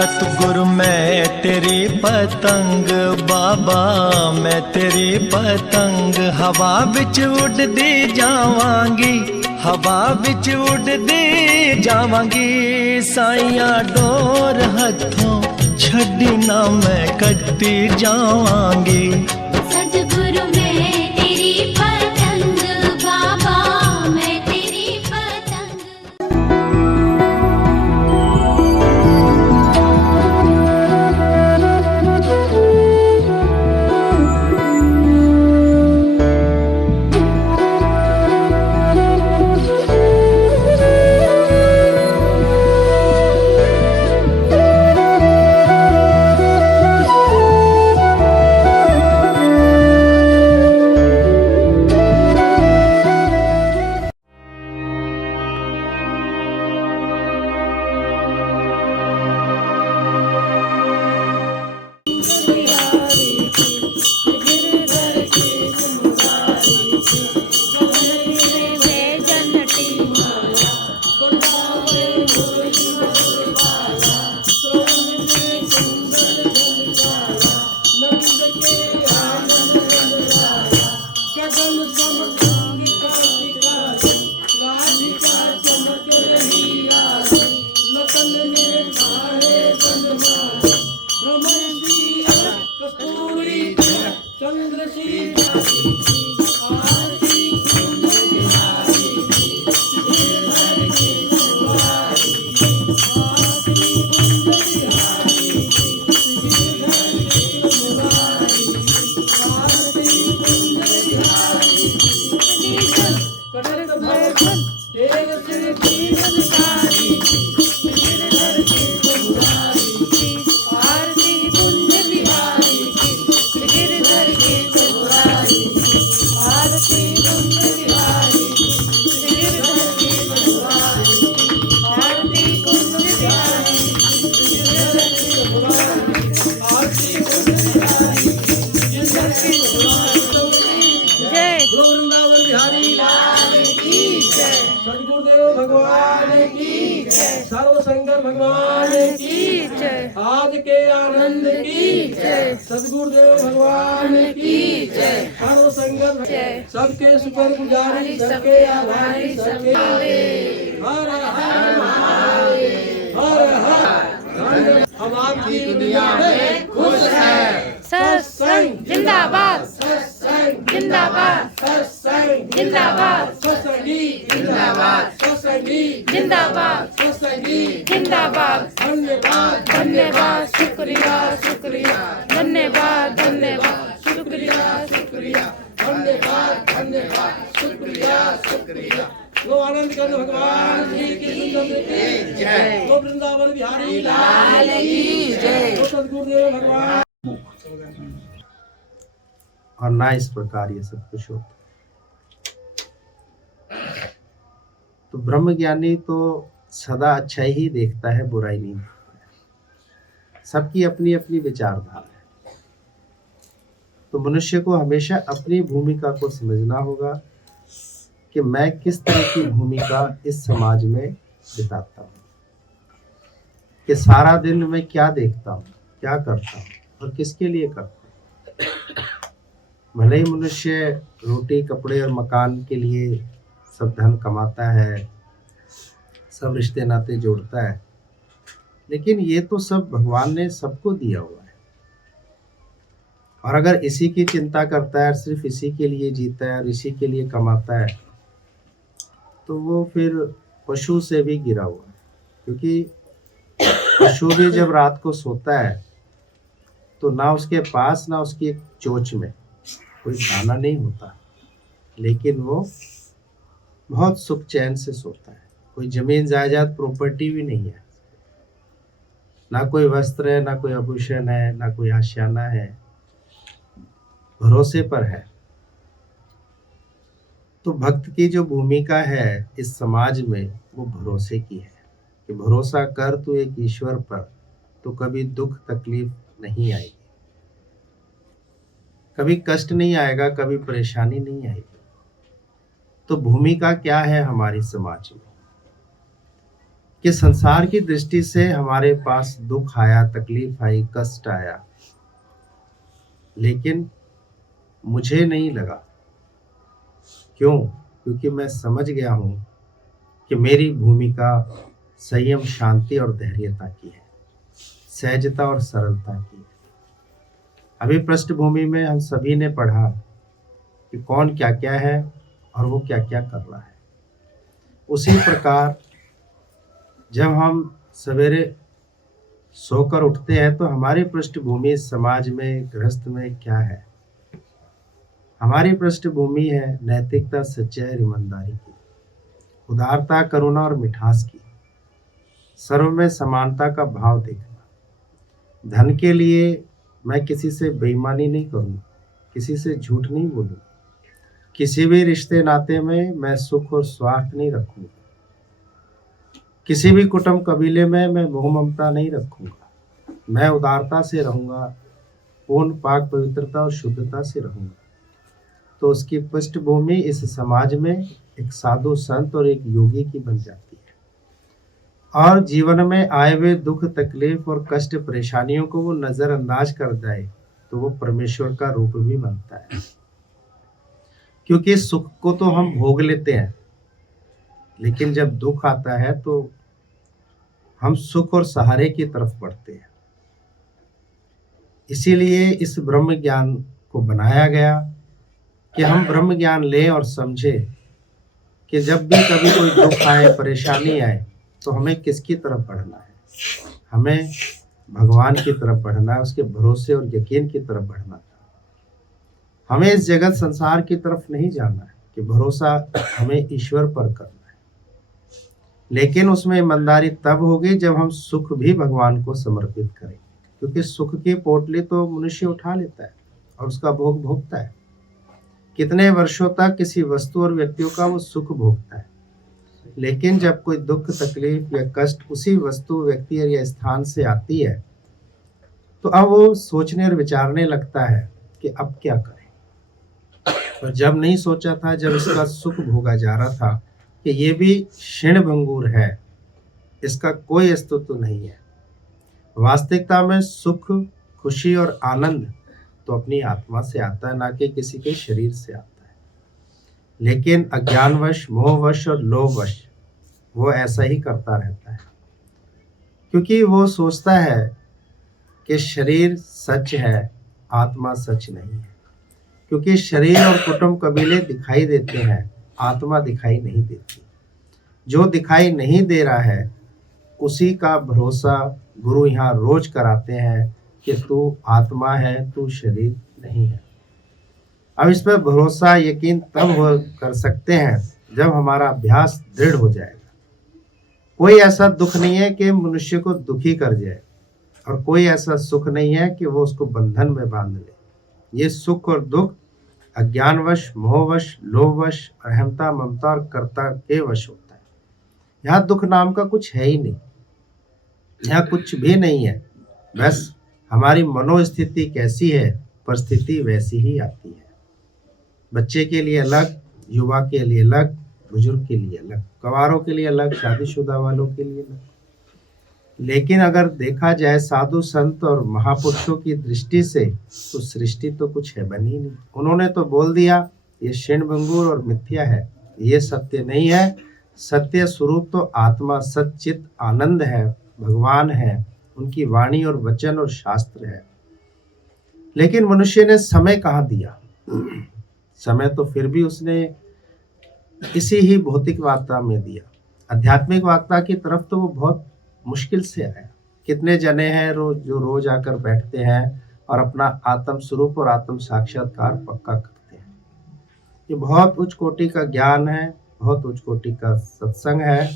सतगुरु मैं तेरी पतंग बाबा, मैं तेरी पतंग हवा विच उड़दी जावांगी, हवा विच उड़दी जावांगी। साइया डोर हथों छड्डी ना मैं कट्टी जावांगी। सतगुरु मैं तेरी पतंग बाबा, मैं तेरी पतंग। सदगुरुदेव भगवान की जय, सर्वशंकर भगवान की जय, आज के आनंद की जय, सदगुरुदेव भगवान की जय, सर्वशंकर जय, सबके सुपर पुजारी, सबके आभारी, सबके हर हर महादेव, हर हर। हम आपकी दुनिया में खुश हैं। सत्संग जिंदाबाद, सत्संग जिंदाबाद, सत्संग जिंदाबाद, सत्संगी जिंदाबाद, सत्संगी जिंदाबाद, सत्संगी जिंदाबाद। धन्यवाद धन्यवाद, शुक्रिया, शुक्रिया, धन्यवाद, धन्यवाद, शुक्रिया, शुक्रिया। धन्यवाद धन्यवाद, शुक्रिया शुक्रिया। वो आनंद कंद भगवान जी की सुंदर की जय, वो वृंदावन बिहारी लाल की जय, वो सदगुरुदेव भगवान। और ना इस प्रकार ये सब कुछ होता। तो ब्रह्म ज्ञानी तो सदा अच्छा ही देखता है, बुराई नहीं देखता। सबकी अपनी अपनी विचारधारा है। तो मनुष्य को हमेशा अपनी भूमिका को समझना होगा कि मैं किस तरह की भूमिका इस समाज में बिताता हूँ, कि सारा दिन मैं क्या देखता हूँ, क्या करता हूँ और किसके लिए करता हूँ। भले ही मनुष्य रोटी कपड़े और मकान के लिए सब धन कमाता है, सब रिश्ते नाते जोड़ता है, लेकिन ये तो सब भगवान ने सबको दिया हुआ है। और अगर इसी की चिंता करता है, सिर्फ इसी के लिए जीता है और इसी के लिए कमाता है, तो वो फिर पशु से भी गिरा हुआ है। क्योंकि पशु भी जब रात को सोता है तो ना उसके पास ना उसकी एक चोंच में कोई दाना नहीं होता, लेकिन वो बहुत सुख चैन से सोता है। कोई जमीन जायदाद प्रॉपर्टी भी नहीं है, ना कोई वस्त्र है, ना कोई आभूषण है, ना कोई आशियाना है, भरोसे पर है। तो भक्त की जो भूमिका है इस समाज में वो भरोसे की है कि भरोसा कर तू एक ईश्वर पर, तो कभी दुख तकलीफ नहीं आएगी, कभी कष्ट नहीं आएगा, कभी परेशानी नहीं आएगी। तो भूमिका क्या है हमारी समाज में? कि संसार की दृष्टि से हमारे पास दुख आया, तकलीफ आई, कष्ट आया, लेकिन मुझे नहीं लगा। क्यों? क्योंकि मैं समझ गया हूं कि मेरी भूमिका संयम, शांति और धैर्यता की है, सहजता और सरलता की है। अभी पृष्ठभूमि में हम सभी ने पढ़ा कि कौन क्या क्या है और वो क्या क्या कर रहा है। उसी प्रकार जब हम सवेरे सोकर उठते हैं तो हमारी पृष्ठभूमि समाज में, गृहस्थ में क्या है? हमारी पृष्ठभूमि है नैतिकता, सच्चाई, ईमानदारी की, उदारता, करुणा और मिठास की, सर्व में समानता का भाव देखना। धन के लिए मैं किसी से बेईमानी नहीं करूँगा, किसी से झूठ नहीं बोलूँगा, किसी भी रिश्ते नाते में मैं सुख और स्वार्थ नहीं रखूँगा, किसी भी कुटुंब कबीले में मैं मोह ममता नहीं रखूँगा, मैं उदारता से रहूँगा, पूर्ण पाक पवित्रता और शुद्धता से रहूँगा। तो उसकी पृष्ठभूमि इस समाज में एक साधु संत और एक योगी की बन जाती है, और जीवन में आए हुए दुख, तकलीफ और कष्ट, परेशानियों को वो नजरअंदाज कर जाए तो वो परमेश्वर का रूप भी बनता है। क्योंकि सुख को तो हम भोग लेते हैं, लेकिन जब दुख आता है तो हम सुख और सहारे की तरफ बढ़ते हैं। इसीलिए इस ब्रह्म ज्ञान को बनाया गया कि हम ब्रह्म ज्ञान लें और समझें कि जब भी कभी कोई दुख आए, परेशानी आए, तो हमें किसकी तरफ बढ़ना है? हमें भगवान की तरफ बढ़ना है, उसके भरोसे और यकीन की तरफ बढ़ना है। हमें इस जगत संसार की तरफ नहीं जाना है कि भरोसा हमें ईश्वर पर करना है, लेकिन उसमें ईमानदारी तब होगी जब हम सुख भी भगवान को समर्पित करेंगे। क्योंकि सुख की पोटली तो मनुष्य उठा लेता है और उसका भोग भोगता है। कितने वर्षों तक किसी वस्तु और व्यक्तियों का वो सुख भोगता है, लेकिन जब कोई दुख, तकलीफ या कष्ट उसी वस्तु, व्यक्ति या स्थान से आती है तो अब वो सोचने और विचारने लगता है कि अब क्या करें। और जब नहीं सोचा था, जब इसका सुख भोगा जा रहा था कि ये भी क्षण भंगुर है, इसका कोई अस्तित्व नहीं है। वास्तविकता में सुख, खुशी और आनंद तो अपनी आत्मा से आता है, ना कि किसी के शरीर से आता है। लेकिन अज्ञानवश, मोहवश और लोभवश वो ऐसा ही करता रहता है, क्योंकि वो सोचता है कि शरीर सच है, आत्मा सच नहीं है। क्योंकि शरीर और कुटुंब कबीले दिखाई देते हैं, आत्मा दिखाई नहीं देती। जो दिखाई नहीं दे रहा है उसी का भरोसा गुरु यहाँ रोज कराते हैं कि तू आत्मा है, तू शरीर नहीं है। अब इस पर भरोसा, यकीन तब कर सकते हैं जब हमारा अभ्यास दृढ़ हो जाएगा। कोई ऐसा दुख नहीं है कि मनुष्य को दुखी कर जाए, और कोई ऐसा सुख नहीं है कि वो उसको बंधन में बांध ले। ये सुख और दुख अज्ञानवश, मोहवश, लोभवश, अहमता, ममता और कर्ता के वश होता है। यहाँ दुख नाम का कुछ है ही नहीं, यहाँ कुछ भी नहीं है। बस हमारी मनोस्थिति कैसी है, परिस्थिति वैसी ही आती है। बच्चे के लिए अलग, युवा के लिए अलग, बुजुर्ग के लिए अलग, कवारों के लिए अलग, शादीशुदा वालों के लिए अलग। लेकिन अगर देखा जाए साधु संत और महापुरुषों की दृष्टि से तो सृष्टि तो कुछ है बनी नहीं। उन्होंने तो बोल दिया ये क्षण भंगुर और मिथ्या है, ये सत्य नहीं है। सत्य स्वरूप तो आत्मा, सच्चित आनंद है, भगवान है, उनकी वाणी और वचन और शास्त्र है। लेकिन मनुष्य ने समय कहाँ दिया? समय तो फिर भी उसने इसी ही भौतिक वार्ता में दिया। आध्यात्मिक वार्ता की तरफ तो वो बहुत मुश्किल से आया। कितने जने हैं जो रोज आकर बैठते हैं और अपना आत्म स्वरूप और आत्म साक्षात्कार पक्का करते हैं। ये बहुत उच्च कोटि का ज्ञान है, बहुत उच्च कोटि का सत्संग है।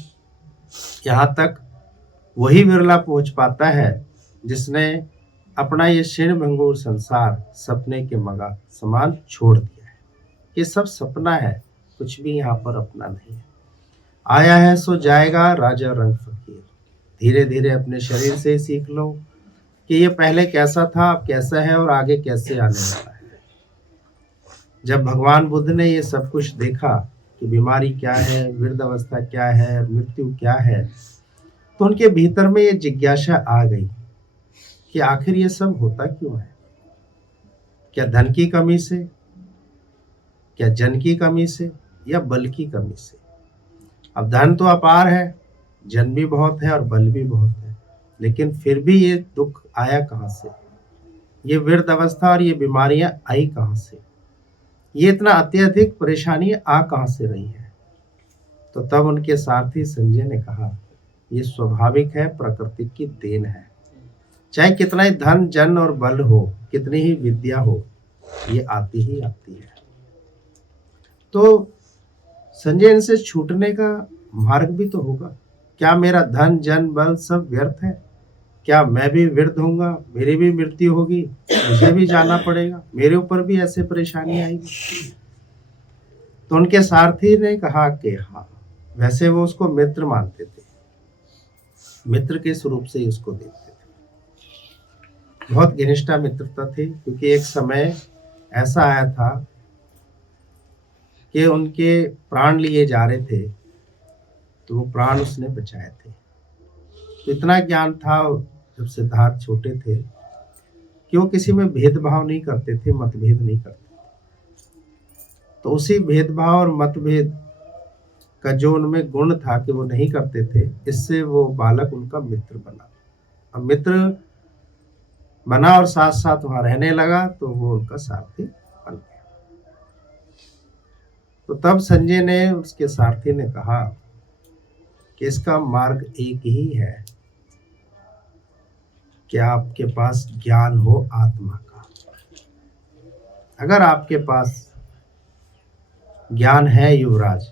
यहाँ तक वही विरला पहुंच पाता है जिसने अपना ये क्षण भंगुर संसार सपने के मगा समान छोड़ दिया है। ये सब सपना है, कुछ भी यहाँ पर अपना नहीं है। आया है सो जाएगा, राजा रंग फकीर। धीरे धीरे अपने शरीर से सीख लो कि ये पहले कैसा था, अब कैसा है और आगे कैसे आने वाला है। जब भगवान बुद्ध ने ये सब कुछ देखा कि बीमारी क्या है, वृद्ध अवस्था क्या है, मृत्यु क्या है, तो उनके भीतर में ये जिज्ञासा आ गई कि आखिर ये सब होता क्यों है? क्या धन की कमी से, क्या जन की कमी से, या बल की कमी से? अब धन तो अपार है, जन भी बहुत है और बल भी बहुत है, लेकिन फिर भी ये दुख आया कहाँ से? ये वृद्ध अवस्था और ये बीमारियां आई कहाँ से? ये इतना अत्यधिक परेशानी आ कहाँ से रही है? तो तब उनके सारथी संजय ने कहा, ये स्वाभाविक है, प्रकृति की देन है। चाहे कितना ही धन जन और बल हो, कितनी ही विद्या हो, ये आती ही आती है। तो संजय, इनसे छूटने का मार्ग भी तो होगा। क्या मेरा धन जन बल सब व्यर्थ है? क्या मैं भी वृद्ध होऊंगा, मेरी भी मृत्यु होगी, मुझे भी जाना पड़ेगा, मेरे ऊपर भी ऐसे परेशानी आएगी? तो उनके सारथी ने कहा कि हाँ, वैसे वो उसको मित्र मानते थे, मित्र के स्वरूप से ही उसको देखते थे। बहुत घनिष्ठा मित्रता थी, क्योंकि एक समय ऐसा आया था कि उनके प्राण लिए जा रहे थे, तो वो प्राण उसने बचाए थे। तो इतना ज्ञान था जब सिद्धार्थ छोटे थे कि वो किसी में भेदभाव नहीं करते थे, मतभेद नहीं करते थे। तो उसी भेदभाव और मतभेद का जो उनमें गुण था कि वो नहीं करते थे, इससे वो बालक उनका मित्र बना। अब मित्र बना और साथ साथ वहां रहने लगा, तो वो उनका सारथी बन गया। तो तब संजय ने, उसके सारथी ने कहा कि इसका मार्ग एक ही है कि आपके पास ज्ञान हो आत्मा का। अगर आपके पास ज्ञान है युवराज,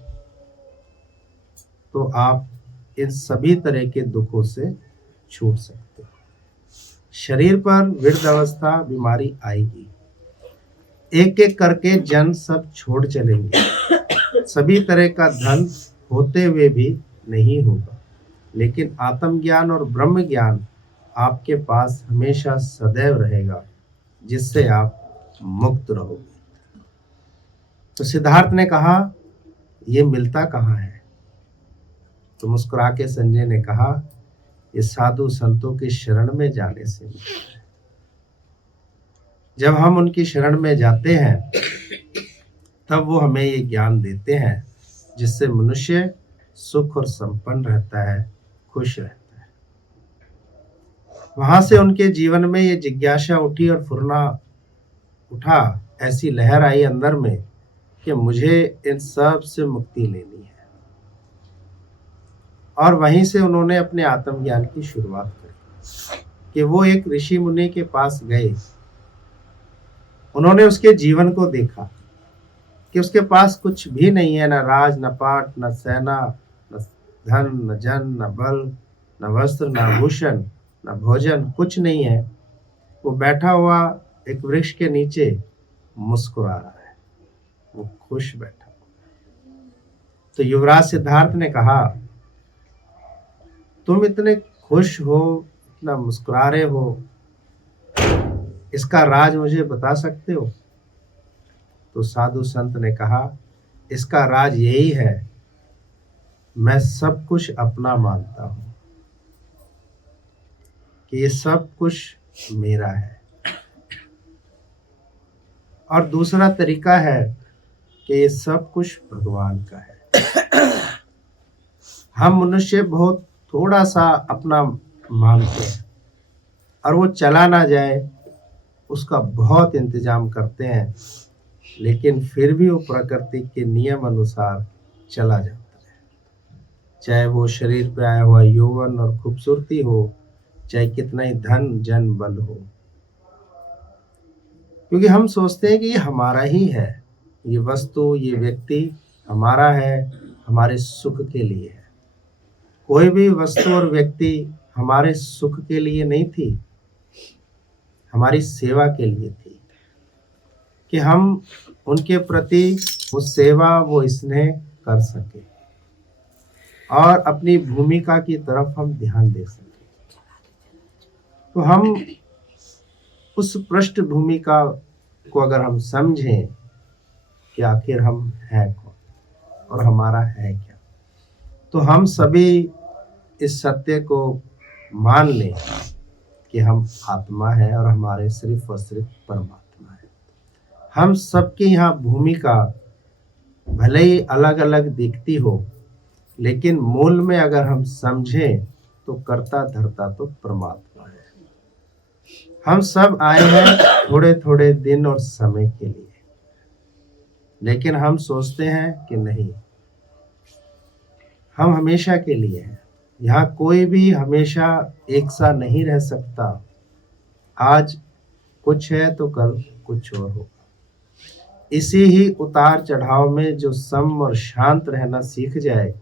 तो आप इन सभी तरह के दुखों से छूट सकते हो। शरीर पर वृद्ध अवस्था बीमारी आएगी, एक एक करके जन सब छोड़ चलेंगे, सभी तरह का धन होते हुए भी नहीं होगा, लेकिन आत्मज्ञान और ब्रह्म ज्ञान आपके पास हमेशा सदैव रहेगा, जिससे आप मुक्त रहोगे। तो सिद्धार्थ ने कहा, ये मिलता कहाँ है? तो मुस्कुरा के संजय ने कहा, ये साधु संतों की शरण में जाने से मिलता है। जब हम उनकी शरण में जाते हैं, तब वो हमें ये ज्ञान देते हैं, जिससे मनुष्य सुख और संपन्न रहता है, खुश रहता है। वहां से उनके जीवन में ये जिज्ञासा उठी और फुरना उठा, ऐसी लहर आई अंदर में कि मुझे इन सब से मुक्ति लेनी है। और वहीं से उन्होंने अपने आत्मज्ञान की शुरुआत करी कि वो एक ऋषि मुनि के पास गए। उन्होंने उसके जीवन को देखा कि उसके पास कुछ भी नहीं है, न राज, न पाट, न सेना, न धन, न जन, न बल, न वस्त्र, न आभूषण, न भोजन, कुछ नहीं है। वो बैठा हुआ एक वृक्ष के नीचे मुस्कुरा रहा है, वो खुश बैठा। तो युवराज सिद्धार्थ ने कहा, तुम इतने खुश हो, इतना मुस्कुरा रहे हो, इसका राज मुझे बता सकते हो? तो साधु संत ने कहा, इसका राज यही है, मैं सब कुछ अपना मानता हूं, कि ये सब कुछ मेरा है। और दूसरा तरीका है कि ये सब कुछ भगवान का है। हम मनुष्य बहुत थोड़ा सा अपना मानते हैं, और वो चला ना जाए उसका बहुत इंतजाम करते हैं, लेकिन फिर भी वो प्रकृति के नियम अनुसार चला जाता है। चाहे वो शरीर पे आया हुआ यौवन और खूबसूरती हो, चाहे कितना ही धन जन बल हो, क्योंकि हम सोचते हैं कि ये हमारा ही है, ये वस्तु, ये व्यक्ति हमारा है, हमारे सुख के लिए है। कोई भी वस्तु और व्यक्ति हमारे सुख के लिए नहीं थी, हमारी सेवा के लिए थी, कि हम उनके प्रति वो सेवा, वो स्नेह कर सके और अपनी भूमिका की तरफ हम ध्यान दे सके। तो हम उस पृष्ठभूमि का को अगर हम समझें कि आखिर हम हैं कौन और हमारा है क्या, तो हम सभी इस सत्य को मान लें कि हम आत्मा है और हमारे सिर्फ और सिर्फ परमात्मा है। हम सबकी यहाँ भूमिका भले ही अलग अलग दिखती हो, लेकिन मूल में अगर हम समझें तो कर्ता धर्ता तो परमात्मा है। हम सब आए हैं थोड़े थोड़े दिन और समय के लिए, लेकिन हम सोचते हैं कि नहीं, हम हमेशा के लिए हैं। यहाँ कोई भी हमेशा एक सा नहीं रह सकता। आज कुछ है तो कल कुछ और होगा। इसी ही उतार चढ़ाव में जो सम और शांत रहना सीख जाए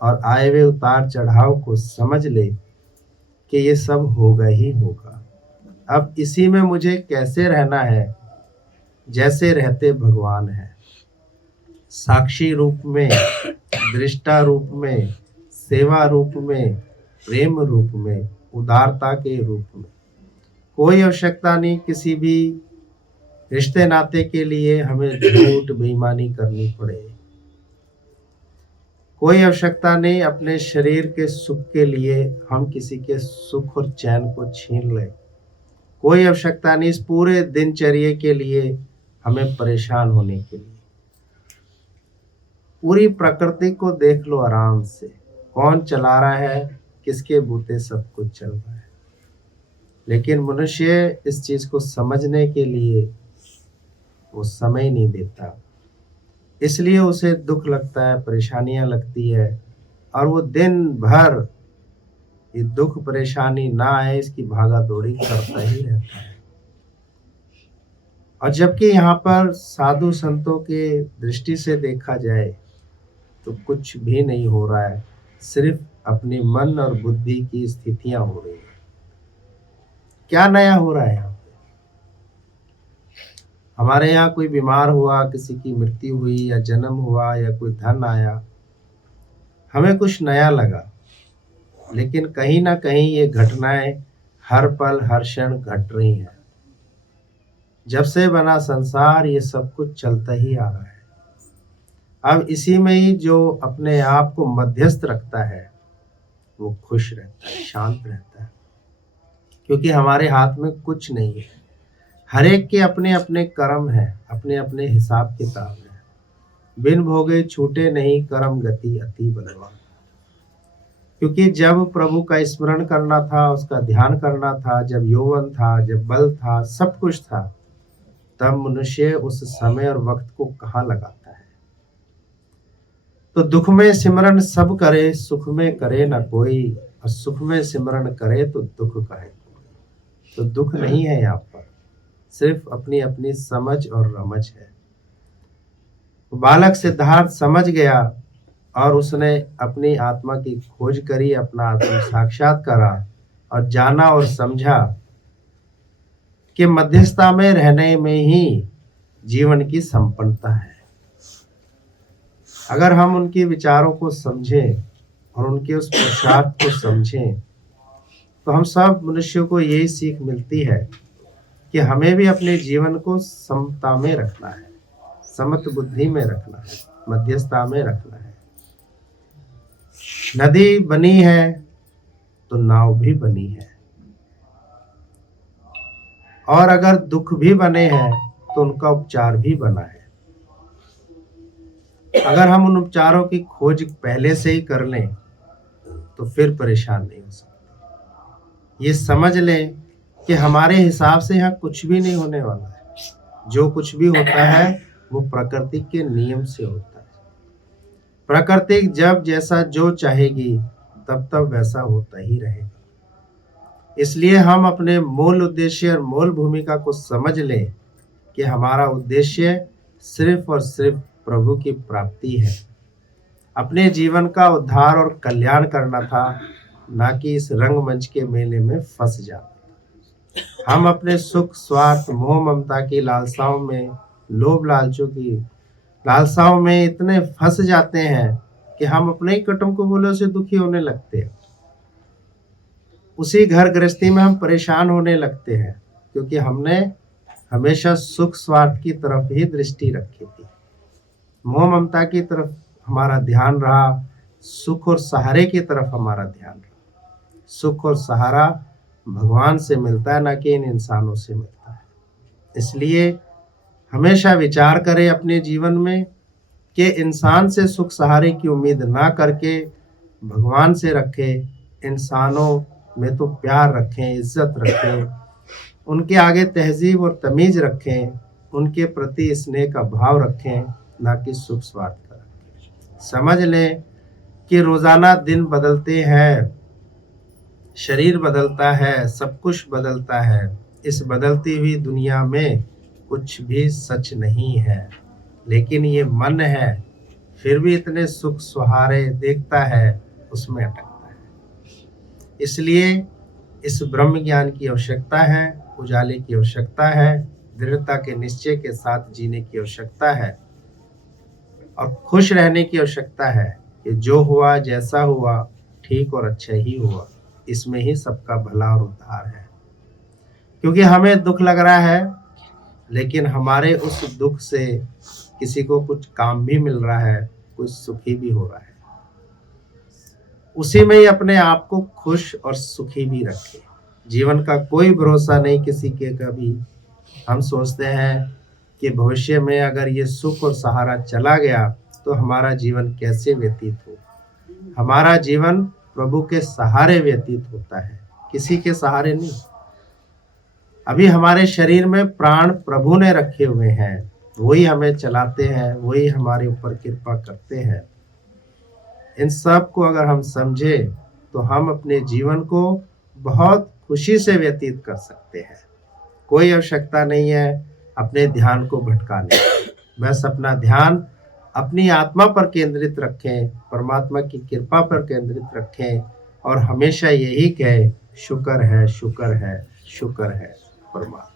और आए हुए उतार चढ़ाव को समझ ले कि ये सब होगा ही होगा। अब इसी में मुझे कैसे रहना है, जैसे रहते भगवान है, साक्षी रूप में, दृष्टा रूप में, सेवा रूप में, प्रेम रूप में, उदारता के रूप में। कोई आवश्यकता नहीं किसी भी रिश्ते नाते के लिए हमें झूठ बेईमानी करनी पड़े। कोई आवश्यकता नहीं अपने शरीर के सुख के लिए हम किसी के सुख और चैन को छीन लें। कोई आवश्यकता नहीं इस पूरे दिनचर्या के लिए हमें परेशान होने के लिए। पूरी प्रकृति को देख लो आराम से, कौन चला रहा है, किसके बूते सब कुछ चल रहा है। लेकिन मनुष्य इस चीज को समझने के लिए वो समय नहीं देता, इसलिए उसे दुख लगता है, परेशानियां लगती है, और वो दिन भर ये दुख परेशानी ना आए इसकी भागा दौड़ी करता ही रहता है। और जबकि यहाँ पर साधु संतों के दृष्टि से देखा जाए तो कुछ भी नहीं हो रहा है, सिर्फ अपनी मन और बुद्धि की स्थितियां हो रही है। क्या नया हो रहा है यहाँ पे? हमारे यहाँ कोई बीमार हुआ, किसी की मृत्यु हुई, या जन्म हुआ, या कोई धन आया, हमें कुछ नया लगा। लेकिन कहीं ना कहीं ये घटनाएं हर पल हर क्षण घट रही हैं। जब से बना संसार ये सब कुछ चलता ही आ रहा है। अब इसी में ही जो अपने आप को मध्यस्थ रखता है वो खुश रहता है, शांत रहता है, क्योंकि हमारे हाथ में कुछ नहीं है। हर एक के अपने अपने कर्म है, अपने अपने हिसाब किताब है। बिन भोगे छूटे नहीं कर्म गति अति बलवान। क्योंकि जब प्रभु का स्मरण करना था, उसका ध्यान करना था, जब यौवन था, जब बल था, सब कुछ था, तब मनुष्य उस समय और वक्त को कहाँ लगाता है। तो दुख में सिमरन सब करे, सुख में करे न कोई, और सुख में सिमरन करे तो दुख कहे कोई। तो दुख नहीं है यहाँ पर, सिर्फ अपनी अपनी समझ और रमज है। बालक सिद्धार्थ समझ गया और उसने अपनी आत्मा की खोज करी, अपना आत्म साक्षात करा और जाना और समझा कि मध्यस्थता में रहने में ही जीवन की संपन्नता है। अगर हम उनके विचारों को समझें और उनके उस पुरुषार्थ को समझें तो हम सब मनुष्यों को यही सीख मिलती है कि हमें भी अपने जीवन को समता में रखना है, समत बुद्धि में रखना है, मध्यस्थता में रखना है। नदी बनी है तो नाव भी बनी है, और अगर दुख भी बने हैं तो उनका उपचार भी बना है। अगर हम उन उपचारों की खोज पहले से ही कर लें तो फिर परेशान नहीं हो सकते। ये समझ लें कि हमारे हिसाब से यहाँ कुछ भी नहीं होने वाला है। जो कुछ भी होता है वो प्रकृति के नियम से होता है। प्रकृति जब जैसा जो चाहेगी तब तब वैसा होता ही रहेगा। इसलिए हम अपने मूल उद्देश्य और मूल भूमिका को समझ लें कि हमारा उद्देश्य सिर्फ और सिर्फ प्रभु की प्राप्ति है। अपने जीवन का उद्धार और कल्याण करना था, ना कि इस रंगमंच के मेले में फंस जाना। हम अपने सुख स्वार्थ मोह ममता की लालसाओं में, लोभ लालचों की लालसाओं में इतने फंस जाते हैं कि हम अपने ही कुटुंब को बोले उसे दुखी होने लगते हैं। उसी घर गृहस्थी में हम परेशान होने लगते हैं, क्योंकि हमने हमेशा सुख स्वार्थ की तरफ ही दृष्टि रखी थी। मोह ममता की तरफ हमारा ध्यान रहा, सुख और सहारे की तरफ हमारा ध्यान रहे। सुख और सहारा भगवान से मिलता है, ना कि इन इंसानों से मिलता है। इसलिए हमेशा विचार करें अपने जीवन में कि इंसान से सुख सहारे की उम्मीद ना करके भगवान से रखें, इंसानों में तो प्यार रखें, इज्जत रखें, उनके आगे तहजीब और तमीज़ रखें, उनके प्रति स्नेह का भाव रखें, ना कि सुख स्वार्थ का रखें। समझ लें कि रोज़ाना दिन बदलते हैं, शरीर बदलता है, सब कुछ बदलता है। इस बदलती हुई दुनिया में कुछ भी सच नहीं है, लेकिन ये मन है फिर भी इतने सुख सहारे देखता है, उसमें अटकता है। इसलिए इस ब्रह्म ज्ञान की आवश्यकता है, उजाले की आवश्यकता है, दृढ़ता के निश्चय के साथ जीने की आवश्यकता है और खुश रहने की आवश्यकता है कि जो हुआ जैसा हुआ ठीक और अच्छा ही हुआ। इसमें ही सबका भला और उद्धार है। क्योंकि हमें दुख लग रहा है, लेकिन हमारे उस दुख से किसी को कुछ काम भी मिल रहा है, कुछ सुखी भी हो रहा है। उसी में ही अपने आप को खुश और सुखी भी रखें। जीवन का कोई भरोसा नहीं किसी के कभी। हम सोचते हैं कि भविष्य में अगर ये सुख और सहारा चला गया तो हमारा जीवन कैसे व्यतीत हो। हमारा जीवन प्रभु के सहारे व्यतीत होता है, किसी के सहारे नहीं। अभी हमारे शरीर में प्राण प्रभु ने रखे हुए हैं, वही हमें चलाते हैं, वही हमारे ऊपर कृपा करते हैं। इन सब को अगर हम समझें तो हम अपने जीवन को बहुत खुशी से व्यतीत कर सकते हैं। कोई आवश्यकता नहीं है अपने ध्यान को भटकाने, बस अपना ध्यान अपनी आत्मा पर केंद्रित रखें, परमात्मा की कृपा पर केंद्रित रखें और हमेशा यही कहें, शुक्र है, शुक्र है, शुक्र है परमात्मा।